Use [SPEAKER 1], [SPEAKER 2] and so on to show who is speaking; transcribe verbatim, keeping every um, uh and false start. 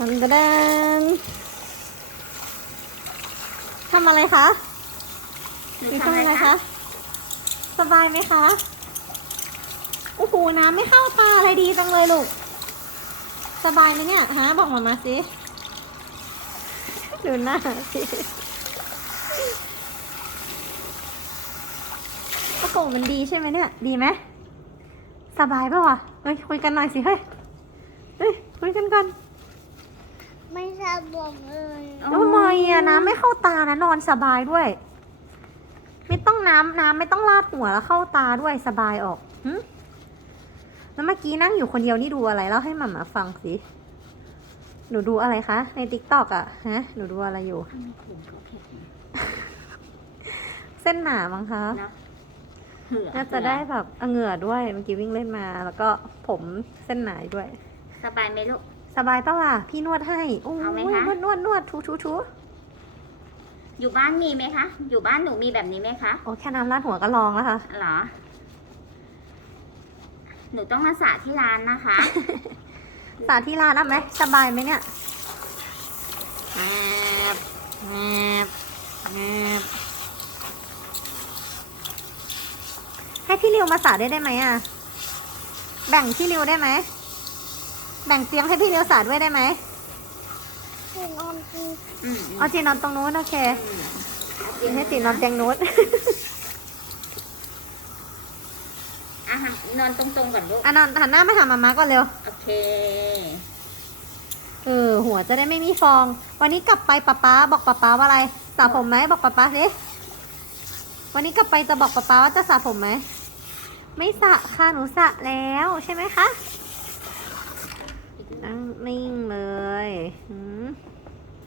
[SPEAKER 1] ทันเดนทำอะไรคะอยู่ทำอะไรคะสบายไหมคะโอ้โหน้ำไม่เข้าตาอะไรดีจังเลยลูกสบายไหมเนี่ยฮะบอกมามาสิดูหน้าสิโอ้โหมันดีใช่ไหมเนี่ยดีไหมสบายป่าวะเฮ้ยคุยกันหน่อยสิเฮ้ยเฮ้ยคุยกันก่อน
[SPEAKER 2] ไม่สะดวกเลย
[SPEAKER 1] ทำไมอะน้ำไม่เข้าตานะนอนสบายด้วยไม่ต้องน้ำน้ำไม่ต้องลาดหัวแล้วเข้าตาด้วยสบายออกหึแล้วเมื่อกี้นั่งอยู่คนเดียวนี่ดูอะไรเล่าให้หม่ามาฟังสิหนูดูอะไรคะในติ๊กต็อกอะฮะหนูดูอะไรอยู่ เส้นหนามั้งคะน่าจะได้แบบเหงื่อด้วยเมื่อกี้วิ่งเล่นมา แล้วก็ผมเส้นหนาด้วย
[SPEAKER 2] สบายไหมลูก
[SPEAKER 1] สบายเปล่าล่ะพี่นวดให้โอ้ย
[SPEAKER 2] เอาไหมคะ
[SPEAKER 1] นวดนวดนวดทูทูทู
[SPEAKER 2] อยู่บ้านมีไหมคะอยู่บ้านหนูมีแบบนี้ไหมคะ
[SPEAKER 1] โอ้แค่น้ำราดหัวก็ลองแล้วค่ะ
[SPEAKER 2] เหรอหนูต้องมาสระที่ร้านนะคะ
[SPEAKER 1] สาที่ร้านอ่ะไหมสบายไหมเนี่ยแอบแอบแอบให้พี่ริวมาสาได้ได้ไหมอ่ะแบ่งพี่ริวได้ไหมแบ่งเตียงให้พี่ริวสาด้วยได้ไหม
[SPEAKER 2] จีนอนจี
[SPEAKER 1] เอาจีนอนตรงนู้นโอเคให้จีนอนเตียงนู้น
[SPEAKER 2] อ่ะนอนตรงๆก่อนลูก
[SPEAKER 1] อ่ะนอนหันหน้ามาหามาม่าก่อนเร็ว
[SPEAKER 2] โอเค
[SPEAKER 1] เออหัวจะได้ไม่มีฟอง วันนี้กลับไปป๊าป๊าบอกป๊าป๊าว่าอะไรสระผมไหมบอกป๊าป๊าสิวันนี้กลับไปจะบอกป๊าป๊าว่าจะสระผมไหมไม่สระค่ะหนูสระแล้วใช่ไหมคะนั่งนิ่งเลย